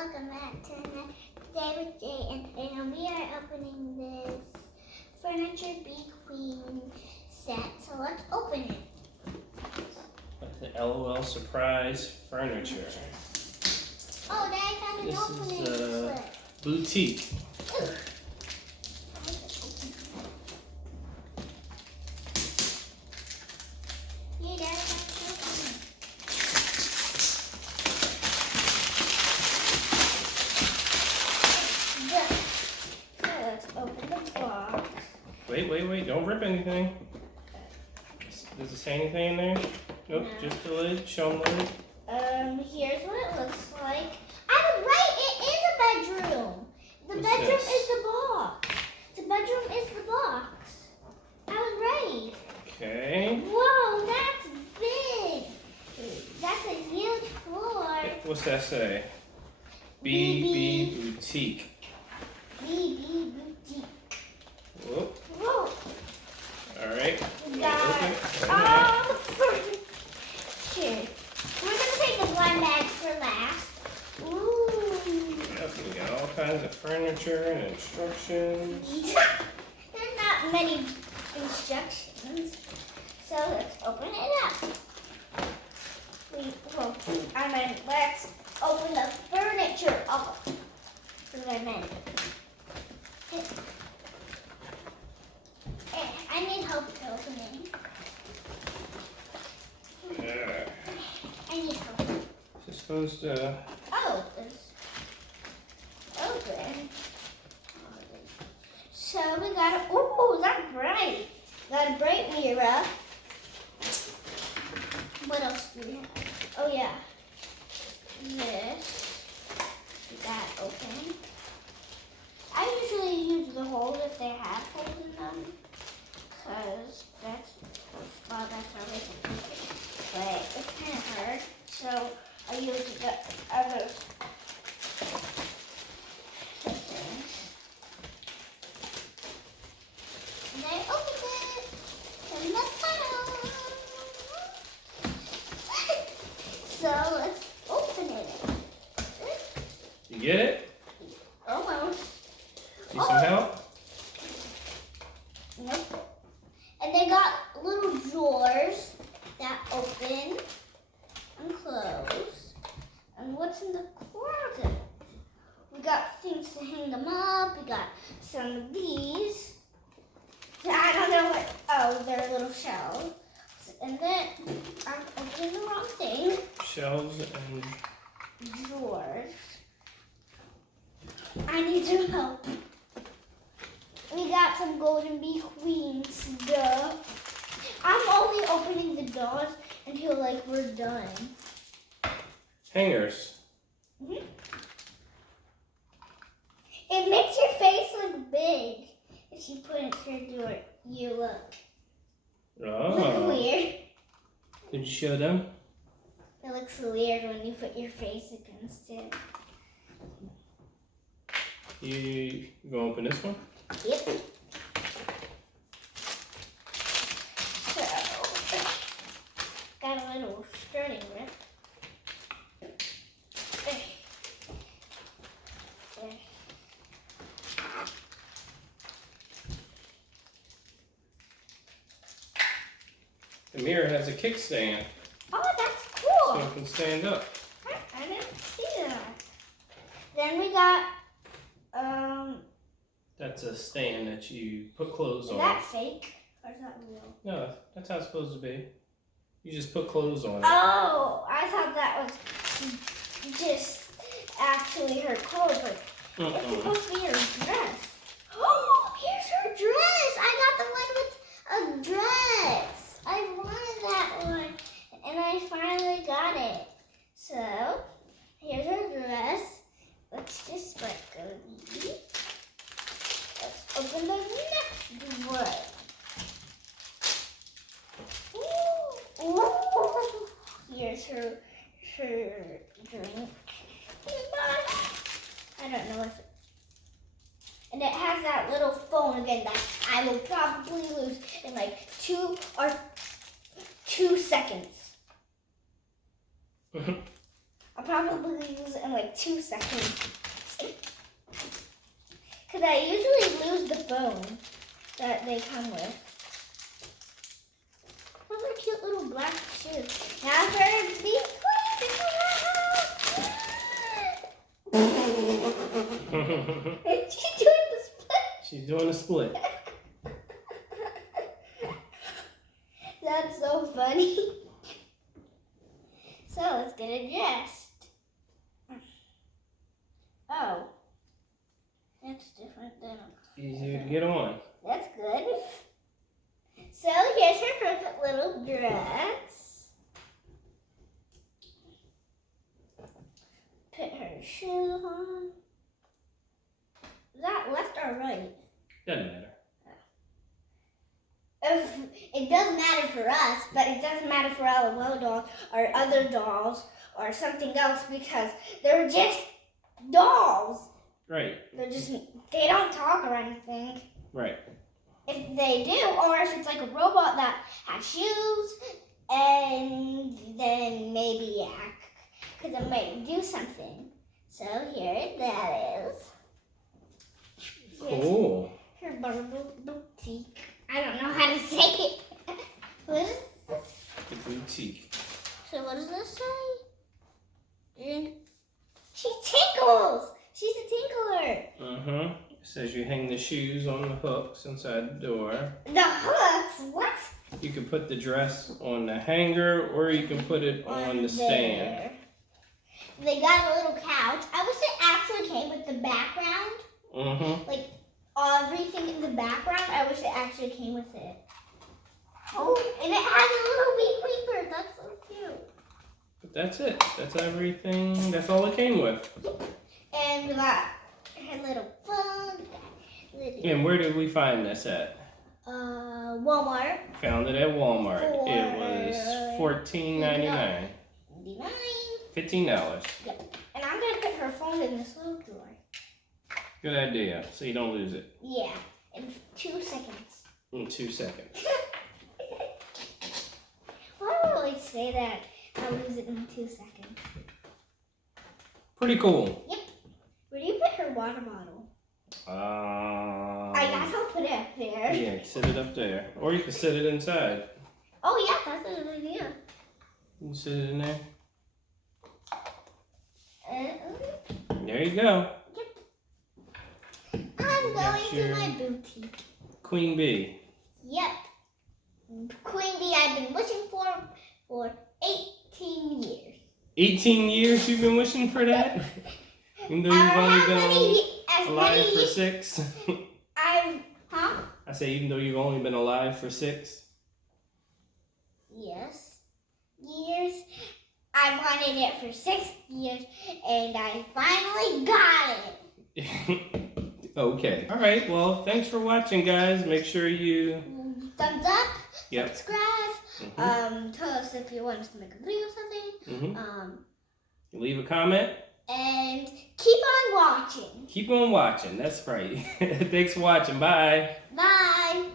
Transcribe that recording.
welcome back to another Day with Jay, and we are opening this Furniture Bee Queen set, so let's open it. The LOL Surprise Furniture. Oh, Dad, I found an opening This is slip. boutique. Here, Dad, I found an opening. So let's open the box. Wait, don't rip anything. Does it say anything in there? Nope, No. just the lid. Show them the lid. Here's what it looks like. I was right, it is a bedroom. The What's bedroom this? is the box. The bedroom is the box. I was right. Okay. Whoa, that's big. That's a huge floor. What's that say? BB. Boutique. BB Boutique. Whoop. Whoa. Alright. We got Open it. Here. We're gonna take the blind bags for last. Ooh. Yep, we got all kinds of furniture and instructions. There's not many instructions. So let's open it up. Let's open the furniture up. That's what I meant. I need help opening. I need help. Is it supposed to... Oh, it's open. So we got a, ooh, that's bright. Got a bright mirror. What else do we have? Oh yeah. This. We got open. I usually use the holes if they have holes in them. Because that's how they can keep it. But it's kind of hard. So I use the other things. And I opened it. And the bottom. So let's open it. You get it? Almost. Need some help? Nope. And they got little drawers that open and close. And what's in the closet? We got things to hang them up. We got some of these. I don't know what. Oh, they're little shelves. And then I'm opening the wrong thing. Shelves and... Drawers. I need some help. We got some Golden Bee Queen stuff. I'm only opening the doors until like we're done. Hangers. It makes your face look big if you put it through you look. Look Oh. weird. Did you show them? It looks weird when you put your face against it. You gonna open this one? Yep. So, got a little skirting rip. The mirror has a kickstand, Oh, that's so cool. it can stand up. I didn't see that. Then we got, That's a stand that you put clothes is on. that fake or is that real? No, that's how it's supposed to be. You just put clothes on it. Oh, I thought that was just actually her clothes. Like, it's supposed to be her dress. Oh, here's her dress. I got the one with a dress. I wanted that one, and I finally got it. So, here's her dress. Let's just spread these. Let's open the next drawer. Ooh, ooh. Here's her drink. I don't know if and it has that little phone again that I will probably lose in like 2 seconds. I'll probably probably lose it in like 2 seconds. Because I usually lose the phone that they come with. Those are cute little black shoes. Now for a big She's doing the split. She's doing a split. That's so funny. So let's get it dressed. Oh. That's different than Easier to get on. That's good. So here's her perfect little dress. Put her shoes on. Is that left or right? Doesn't matter. It does matter for us, but it doesn't matter for LOL dolls or other dolls or something else because they're just dolls. Right. They don't talk or anything. Right. If they do, or if it's like a robot that has shoes, and then maybe because it might do something. So here that is. Cool. Her Barbie boutique. I don't know how to say it. What is this? The boutique. So what does this say? She tinkles. She's a tinkler. It says you hang the shoes on the hooks inside the door. The hooks? What? You can put the dress on the hanger or you can put it on the stand. They got a little couch. I wish it actually came with the background. Like everything in the background. I wish it actually came with it. Oh, and it has a little wee creeper. That's so cute. But that's it. That's everything. That's all it came with. And we got her little phone. And where did we find this at? Walmart. Found it at Walmart. It was $14.99. $15. Yep. And I'm gonna put her phone in this little drawer. Good idea. So you don't lose it. Yeah. In 2 seconds. In 2 seconds. Why do I always say that? I'll lose it in 2 seconds. Pretty cool. Yep. Where do you put her water bottle? I guess I'll put it up there. Yeah, sit it up there. Or you can sit it inside. Oh yeah, that's a good idea. You can sit it in there. There you Yep. go. I'm going to my boutique. Queen Bee. Yep. Queen Bee I've been wishing for 18 years. 18 years you've been wishing for that? Even though you've only been alive for 6? I say even though you've only been alive for 6? Yes. Years. I wanted it for 6 years and I finally got it. Okay. Alright, well, thanks for watching, guys. Make sure you... Thumbs up. Yep. Subscribe. Tell us if you want us to make a video or something. Leave a comment. And keep on watching. Keep on watching. That's right. Thanks for watching. Bye. Bye.